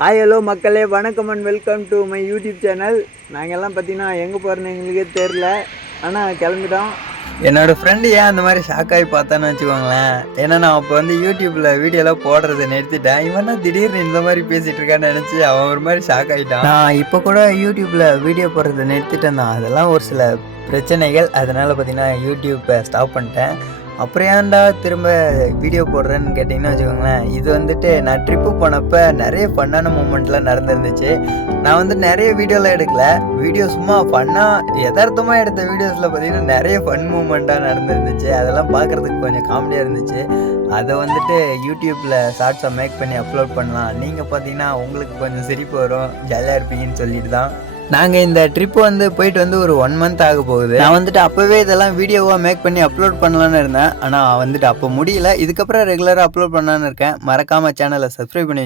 Hi hello மக்களே, வணக்கம் and welcome to my YouTube channel. நாங்கள் எல்லாம் பார்த்தீங்கன்னா எங்கே போகிறோன்னு எங்களுக்கே தெரில, ஆனால் கிளம்பிட்டோம். என்னோடய ஃப்ரெண்டு ஏன் அந்த மாதிரி ஷாக்காகி பார்த்தான்னு வச்சுக்கோங்களேன். ஏன்னா நான் அப்போ வந்து யூடியூப்பில் வீடியோலாம் போடுறதை நிறுத்திட்டேன். இவனா திடீர்னு இந்த மாதிரி பேசிகிட்டு இருக்கான்னு நினச்சி அவன் ஒரு மாதிரி ஷாக் ஆகிட்டான். நான் இப்போ கூட யூடியூப்பில் வீடியோ போடுறதை நிறுத்திட்டேன் தான். அதெல்லாம் ஒரு சில பிரச்சனைகள், அதனால் பார்த்தீங்கன்னா யூடியூப்பை ஸ்டாப் பண்ணிட்டேன். அப்புறம் ஏன்டா திரும்ப வீடியோ போடுறேன்னு கேட்டிங்கன்னா வச்சுக்கோங்களேன், இது வந்துட்டு நான் ட்ரிப்பு போனப்போ நிறைய ஃபன்னான மூமெண்ட்லாம் நடந்துருந்துச்சு. நான் வந்து நிறைய வீடியோலாம் எடுக்கல, வீடியோ சும்மா ஃபன்னாக யதார்த்தமாக எடுத்த வீடியோஸில் பார்த்தீங்கன்னா நிறைய ஃபன் மூமெண்ட்டாக நடந்துருந்துச்சு. அதெல்லாம் பார்க்குறதுக்கு கொஞ்சம் காமெடியாக இருந்துச்சு. அதை வந்துட்டு யூடியூப்பில் ஷார்ட்ஸை மேக் பண்ணி அப்லோட் பண்ணலாம். நீங்கள் பார்த்தீங்கன்னா உங்களுக்கு கொஞ்சம் சிரிப்பு வரும், ஜாலியாக இருப்பீங்கன்னு சொல்லிட்டு தான் நாங்கள் இந்த ட்ரிப்பு வந்து போயிட்டு வந்து ஒரு 1 மந்த் ஆக போகுது. நான் வந்துட்டு அப்போவே இதெல்லாம் வீடியோவாக மேக் பண்ணி அப்லோட் பண்ணலான்னு இருந்தேன். ஆனால் வந்துட்டு அப்போ முடியல. இதுக்கப்புறம் ரெகுலராக அப்லோட் பண்ணலான்னு இருக்கேன். மறக்காமல் சேனலை சப்ஸ்கிரைப் பண்ணி